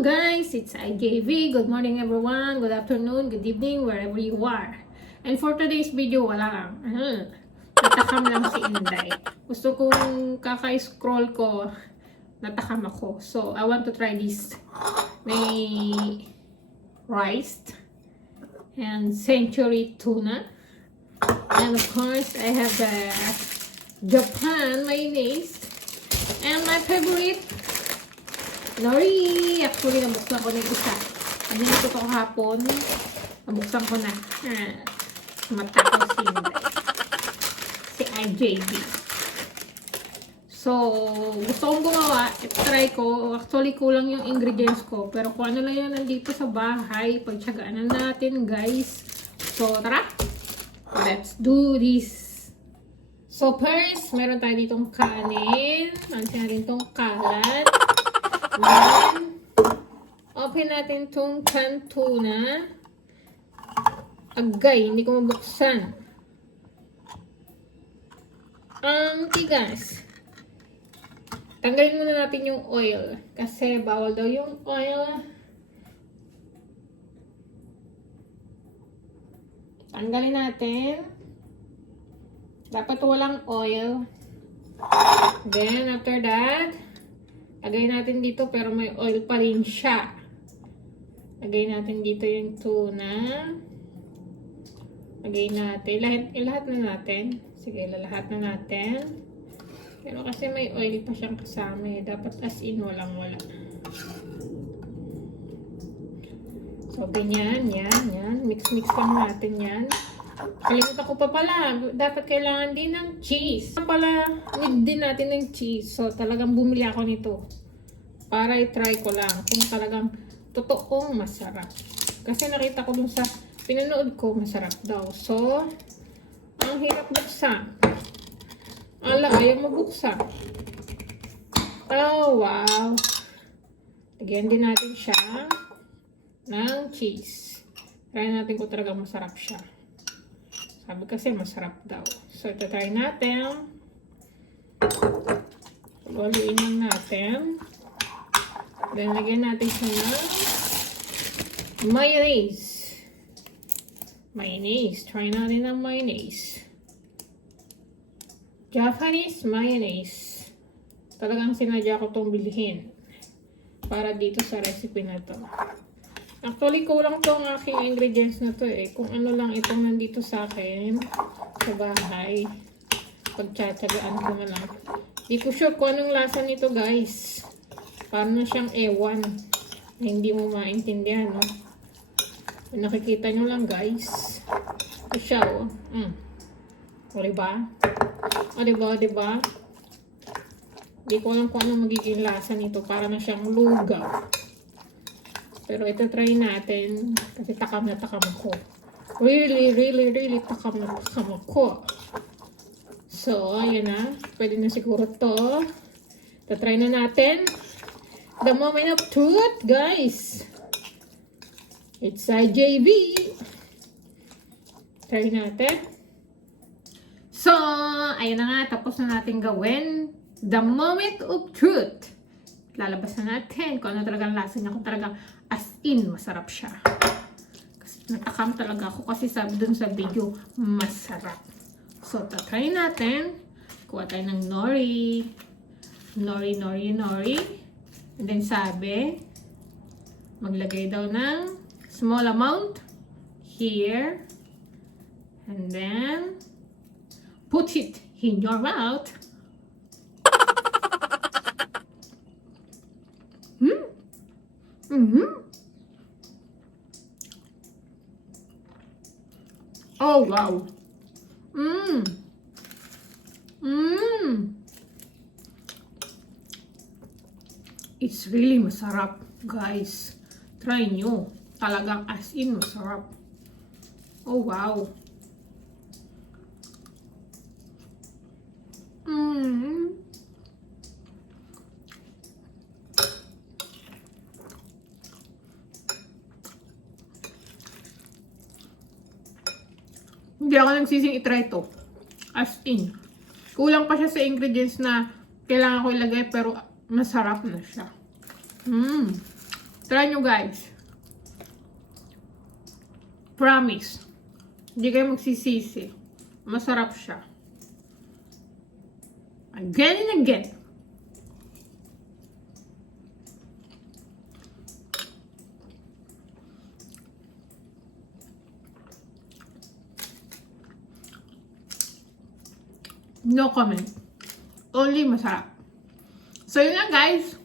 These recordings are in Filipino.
guys, it's IJV. Good morning everyone, good afternoon, good evening, wherever you are. And for today's video, wala lang. Natakam lang si Inday. Gusto kong kaka-scroll ko, natakam ako. So, I want to try this. May rice and century tuna. And of course, I have the Japan mayonnaise. And my favorite, nori. Actually, nabuksan ko na yung isa. Ano nito ko kahapon? Nabuksan ko na. Matapos si IJB. So, gusto kong gumawa. I-try ko. Actually, kulang yung ingredients ko. Pero kung ano lang yan nandito sa bahay, pagtsagaan na natin, guys. So, tara! Let's do this! So, first, meron tayo ditong kanin. Mansin natin itong kalat. Then, open natin itong canned tuna. Agay, hindi ko mabuksan. Ang tigas. Tanggalin muna natin yung oil. Kasi bawal daw yung oil. Tanggalin natin. Dapat walang oil. Then, after that, lagay natin dito pero may oil pa rin siya. Lagay natin dito yung tuna. Lagay natin. Lahat na natin. Sige, lahat na natin. Pero kasi may oil pa siyang kasama eh. Dapat as in walang wala. So, ganyan. Yan. Mix lang natin yan. Kalimutan ko pa pala, dapat kailangan din ng cheese. Pala, need din natin ng cheese. So, talagang bumili ako nito. Para i-try ko lang kung talagang totoong masarap. Kasi nakita ko dun sa pinanood ko, masarap daw. So, ang hirap buksan. Ayaw mabuksan. Oh, wow. Lagyan din natin siya ng cheese. Try natin kung talagang masarap siya. Sabi kasi masarap daw. So, ito try natin. Haluin lang natin. Then, lagyan natin siya ng mayonnaise. Mayonnaise. Try natin ng mayonnaise. Japanese mayonnaise. Talagang sinadya ko itong bilhin. Para dito sa recipe na to. Actually, kulang to ang aking ingredients na to eh. Kung ano lang itong nandito sa akin sa bahay. Pagtsatsagaan ko na lang. Di ko sure kung anong lasa nito, guys. Parang na siyang ewan. Na hindi mo maintindihan, no? Kung nakikita nyo lang, guys. Ito siya, oh. O, diba? O, diba? Di ko alam kung ano magiging lasa nito. Para na siyang lugaw. Pero ito try natin. Kasi takam na takam ako. Really takam na takam ako. So, ayan na. Pwede na siguro to. Ito try na natin. The moment of truth, guys. It's IJV. Try natin. So, ayan na nga. Tapos na natin gawin. The moment of truth. Lalabas na natin kung ano talagang lasa niya. Kung talagang as in, masarap siya. Kasi natakam talaga ako kasi sabi dun sa video, masarap. So, try natin. Kuha tayo ng nori. Nori. And then sabi, maglagay daw ng small amount here. And then, put it in your mouth. Oh, wow. It's really masarap, guys. Try nyo. Talagang as in masarap. Oh, wow. Hindi ako nagsising itry to. As in. Kulang pa siya sa ingredients na kailangan ko ilagay pero masarap na siya. Try nyo guys. Promise. Hindi kayo magsisisi. Masarap siya. Again and again. No comment. Only masarap. So yun lang guys.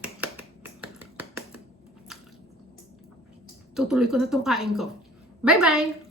Tutuloy ko na tong kain ko. Bye bye!